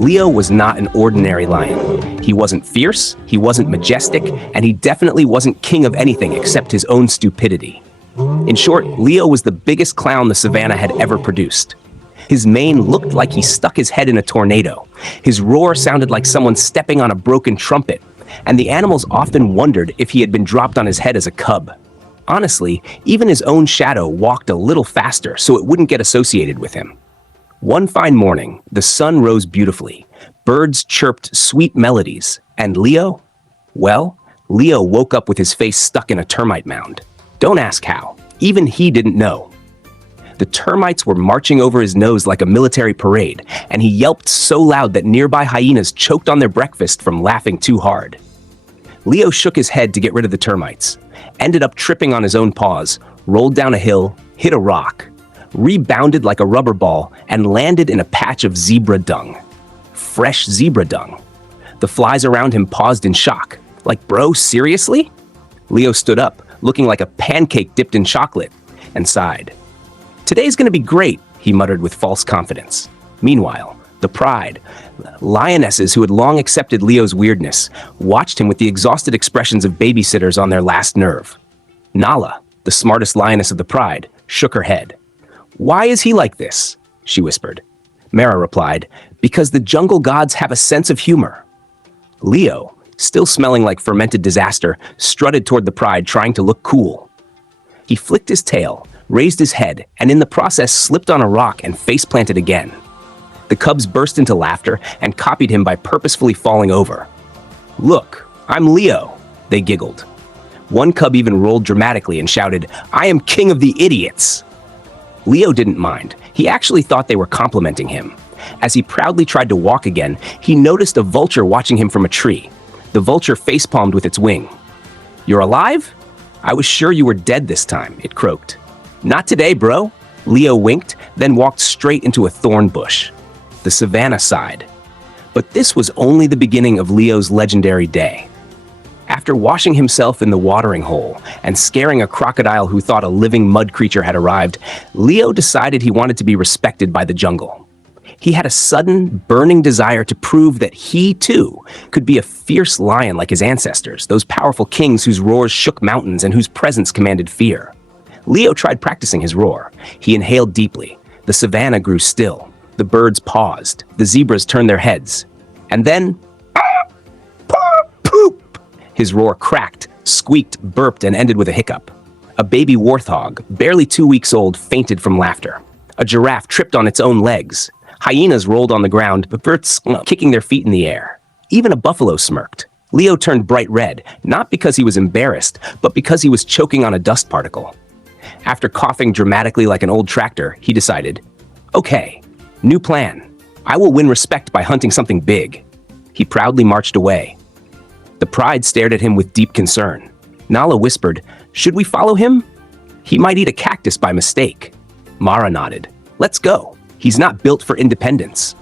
Leo was not an ordinary lion. He wasn't fierce, he wasn't majestic, and he definitely wasn't king of anything except his own stupidity. In short, Leo was the biggest clown the savannah had ever produced. His mane looked like he stuck his head in a tornado. His roar sounded like someone stepping on a broken trumpet, and the animals often wondered if he had been dropped on his head as a cub. Honestly, even his own shadow walked a little faster so it wouldn't get associated with him. One fine morning, the sun rose beautifully, birds chirped sweet melodies, and Leo? Well, Leo woke up with his face stuck in a termite mound. Don't ask how. Even he didn't know. The termites were marching over his nose like a military parade, and he yelped so loud that nearby hyenas choked on their breakfast from laughing too hard. Leo shook his head to get rid of the termites, ended up tripping on his own paws, rolled down a hill, hit a rock, rebounded like a rubber ball, and landed in a patch of zebra dung. Fresh zebra dung. The flies around him paused in shock. Like, bro, seriously? Leo stood up, looking like a pancake dipped in chocolate, and sighed. Today's gonna be great, he muttered with false confidence. Meanwhile, the pride, lionesses who had long accepted Leo's weirdness, watched him with the exhausted expressions of babysitters on their last nerve. Nala, the smartest lioness of the pride, shook her head. Why is he like this? She whispered. Mara replied, because the jungle gods have a sense of humor. Leo, still smelling like fermented disaster, strutted toward the pride, trying to look cool. He flicked his tail, raised his head, and in the process slipped on a rock and face-planted again. The cubs burst into laughter and copied him by purposefully falling over. Look, I'm Leo, they giggled. One cub even rolled dramatically and shouted, I am king of the idiots. Leo didn't mind. He actually thought they were complimenting him. As he proudly tried to walk again, he noticed a vulture watching him from a tree. The vulture facepalmed with its wing. You're alive? I was sure you were dead this time, it croaked. Not today, bro. Leo winked, then walked straight into a thorn bush. The savannah sighed. But this was only the beginning of Leo's legendary day. After washing himself in the watering hole and scaring a crocodile who thought a living mud creature had arrived, Leo decided he wanted to be respected by the jungle. He had a sudden, burning desire to prove that he, too, could be a fierce lion like his ancestors, those powerful kings whose roars shook mountains and whose presence commanded fear. Leo tried practicing his roar. He inhaled deeply. The savannah grew still. The birds paused. The zebras turned their heads. And then, poop! His roar cracked, squeaked, burped, and ended with a hiccup. A baby warthog, barely 2 weeks old, fainted from laughter. A giraffe tripped on its own legs. Hyenas rolled on the ground, but birds kicking their feet in the air. Even a buffalo smirked. Leo turned bright red, not because he was embarrassed, but because he was choking on a dust particle. After coughing dramatically like an old tractor, he decided, okay, new plan. I will win respect by hunting something big. He proudly marched away. The pride stared at him with deep concern. Nala whispered, should we follow him? He might eat a cactus by mistake. Mara nodded. Let's go. He's not built for independence.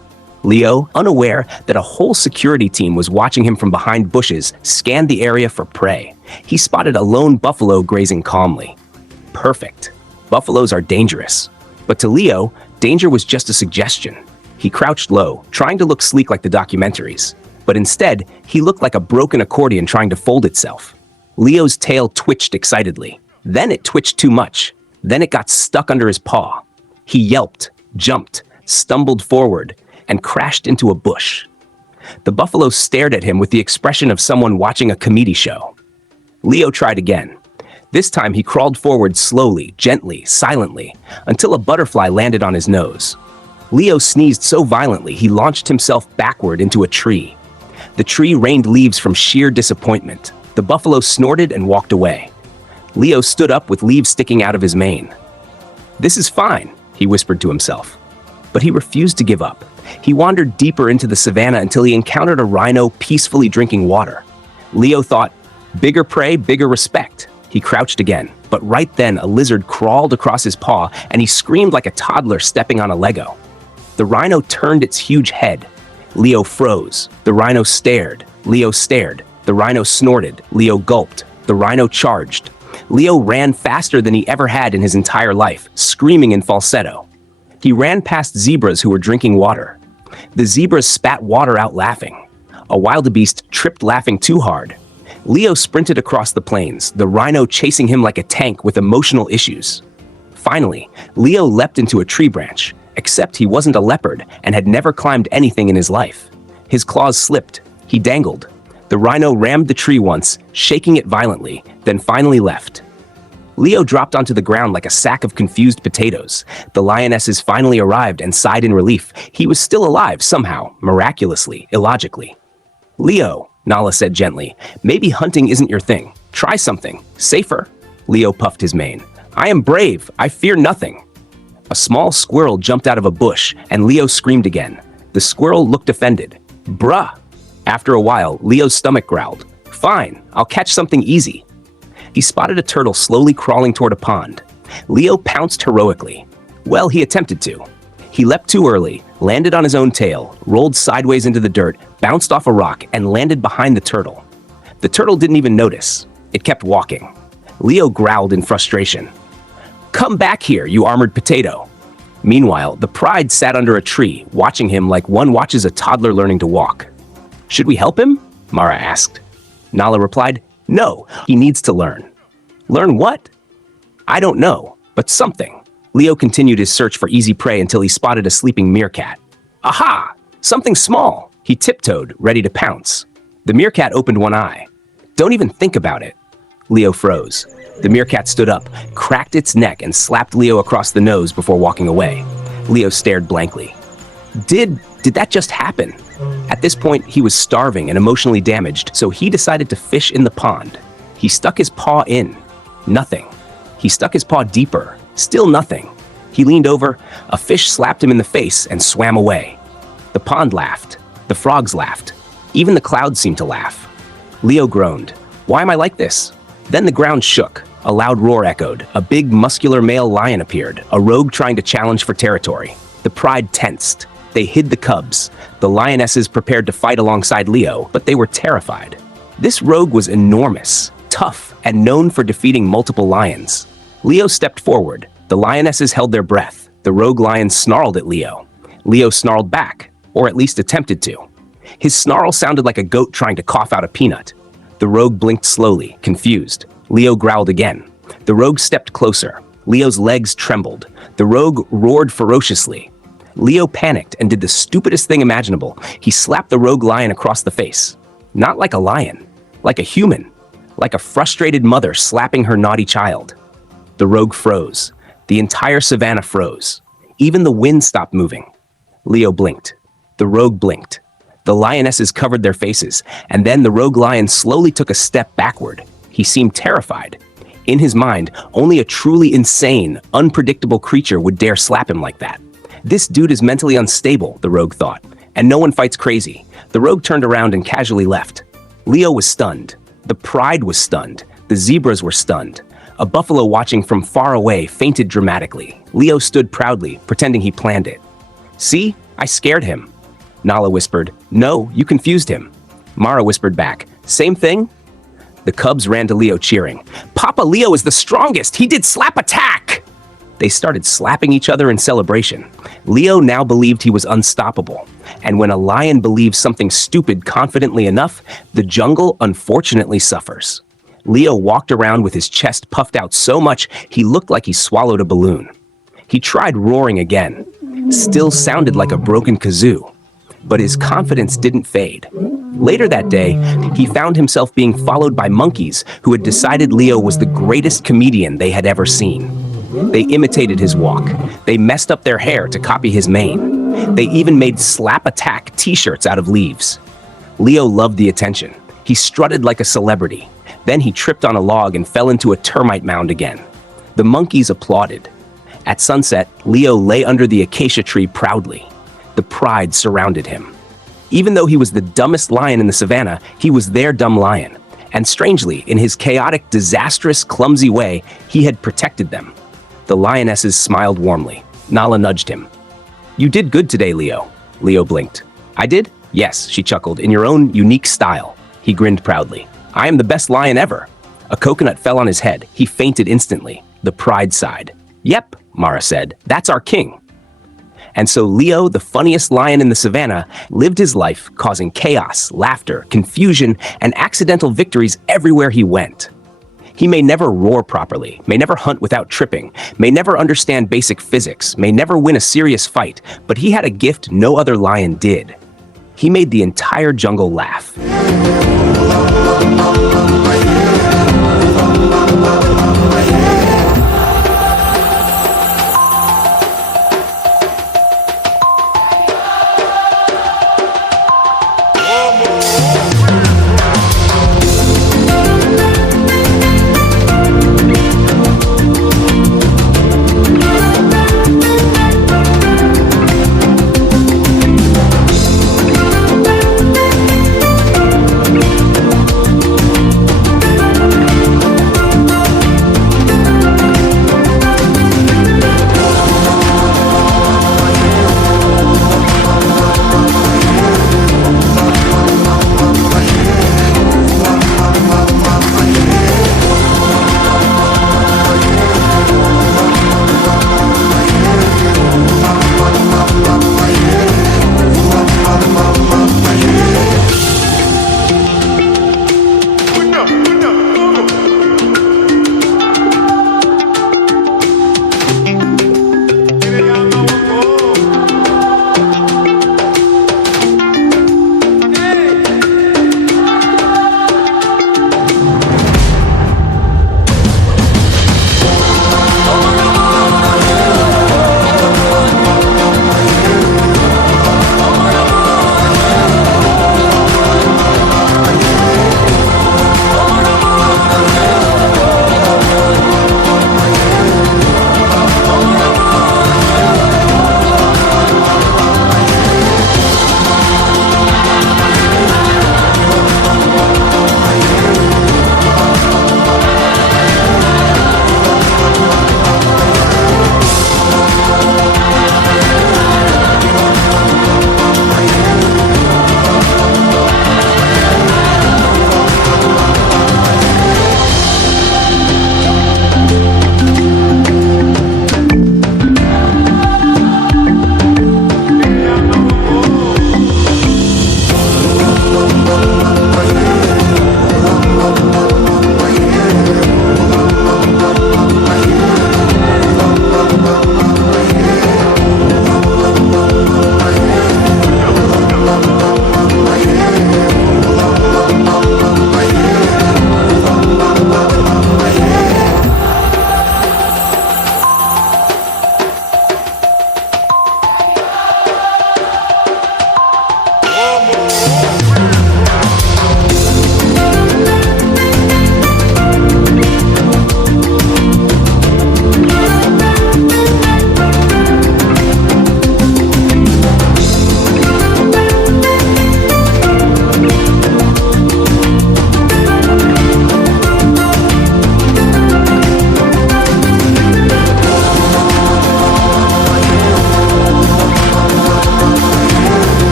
Leo, unaware that a whole security team was watching him from behind bushes, scanned the area for prey. He spotted a lone buffalo grazing calmly. Perfect. Buffaloes are dangerous. But to Leo, danger was just a suggestion. He crouched low, trying to look sleek like the documentaries. But instead, he looked like a broken accordion trying to fold itself. Leo's tail twitched excitedly. Then it twitched too much. Then it got stuck under his paw. He yelped, jumped, stumbled forward, and crashed into a bush. The buffalo stared at him with the expression of someone watching a comedy show. Leo tried again. This time he crawled forward slowly, gently, silently, until a butterfly landed on his nose. Leo sneezed so violently he launched himself backward into a tree. The tree rained leaves from sheer disappointment. The buffalo snorted and walked away. Leo stood up with leaves sticking out of his mane. This is fine, he whispered to himself. But he refused to give up. He wandered deeper into the savannah until he encountered a rhino peacefully drinking water. Leo thought, bigger prey, bigger respect. He crouched again, but right then a lizard crawled across his paw and he screamed like a toddler stepping on a Lego. The rhino turned its huge head. Leo froze. The rhino stared. Leo stared. The rhino snorted. Leo gulped. The rhino charged. Leo ran faster than he ever had in his entire life, screaming in falsetto. He ran past zebras who were drinking water. The zebras spat water out laughing. A wildebeest tripped laughing too hard. Leo sprinted across the plains, the rhino chasing him like a tank with emotional issues. Finally, Leo leapt into a tree branch, except he wasn't a leopard and had never climbed anything in his life. His claws slipped. He dangled. The rhino rammed the tree once, shaking it violently, then finally left. Leo dropped onto the ground like a sack of confused potatoes. The lionesses finally arrived and sighed in relief. He was still alive somehow, miraculously, illogically. "Leo," Nala said gently, "maybe hunting isn't your thing. Try something. Safer." Leo puffed his mane. "I am brave. I fear nothing." A small squirrel jumped out of a bush, and Leo screamed again. The squirrel looked offended. "Bruh." After a while, Leo's stomach growled. "Fine, I'll catch something easy." He spotted a turtle slowly crawling toward a pond. Leo pounced heroically. Well, he attempted to. He leapt too early, landed on his own tail, rolled sideways into the dirt, bounced off a rock, and landed behind the turtle. The turtle didn't even notice. It kept walking. Leo growled in frustration. "Come back here, you armored potato." Meanwhile, the pride sat under a tree, watching him like one watches a toddler learning to walk. "Should we help him?" Mara asked. Nala replied, "No, he needs to learn." "Learn what?" "I don't know, but something." Leo continued his search for easy prey until he spotted a sleeping meerkat. "Aha! Something small." He tiptoed, ready to pounce. The meerkat opened one eye. "Don't even think about it." Leo froze. The meerkat stood up, cracked its neck, and slapped Leo across the nose before walking away. Leo stared blankly. Did that just happen? At this point, he was starving and emotionally damaged, so he decided to fish in the pond. He stuck his paw in. Nothing. He stuck his paw deeper. Still nothing. He leaned over, a fish slapped him in the face, and swam away. The pond laughed. The frogs laughed. Even the clouds seemed to laugh. Leo groaned. "Why am I like this?" Then the ground shook. A loud roar echoed. A big, muscular male lion appeared, a rogue trying to challenge for territory. The pride tensed. They hid the cubs. The lionesses prepared to fight alongside Leo, but they were terrified. This rogue was enormous, tough, and known for defeating multiple lions. Leo stepped forward. The lionesses held their breath. The rogue lion snarled at Leo. Leo snarled back, or at least attempted to. His snarl sounded like a goat trying to cough out a peanut. The rogue blinked slowly, confused. Leo growled again. The rogue stepped closer. Leo's legs trembled. The rogue roared ferociously. Leo panicked and did the stupidest thing imaginable. He slapped the rogue lion across the face. Not like a lion, like a human, like a frustrated mother slapping her naughty child. The rogue froze. The entire savannah froze. Even the wind stopped moving. Leo blinked. The rogue blinked. The lionesses covered their faces, and then the rogue lion slowly took a step backward. He seemed terrified. In his mind, only a truly insane, unpredictable creature would dare slap him like that. This dude is mentally unstable, the rogue thought, and no one fights crazy. The rogue turned around and casually left. Leo was stunned. The pride was stunned. The zebras were stunned. A buffalo watching from far away fainted dramatically. Leo stood proudly, pretending he planned it. "See? I scared him." Nala whispered, "No, you confused him." Mara whispered back, "Same thing?" The cubs ran to Leo cheering. "Papa Leo is the strongest! He did slap attack!" They started slapping each other in celebration. Leo now believed he was unstoppable. And when a lion believes something stupid confidently enough, the jungle unfortunately suffers. Leo walked around with his chest puffed out so much he looked like he swallowed a balloon. He tried roaring again. Still sounded like a broken kazoo. But his confidence didn't fade. Later that day, he found himself being followed by monkeys who had decided Leo was the greatest comedian they had ever seen. They imitated his walk. They messed up their hair to copy his mane. They even made slap attack t-shirts out of leaves. Leo loved the attention. He strutted like a celebrity. Then he tripped on a log and fell into a termite mound again. The monkeys applauded. At sunset, Leo lay under the acacia tree proudly. The pride surrounded him. Even though he was the dumbest lion in the savannah, he was their dumb lion. And strangely, in his chaotic, disastrous, clumsy way, he had protected them. The lionesses smiled warmly. Nala nudged him. "You did good today, Leo." Leo blinked. "I did?" "Yes," she chuckled, "in your own unique style." He grinned proudly. "I am the best lion ever." A coconut fell on his head. He fainted instantly. The pride sighed. "Yep," Mara said, "that's our king." And so Leo, the funniest lion in the savannah, lived his life causing chaos, laughter, confusion, and accidental victories everywhere he went. He may never roar properly, may never hunt without tripping, may never understand basic physics, may never win a serious fight, but he had a gift no other lion did. He made the entire jungle laugh.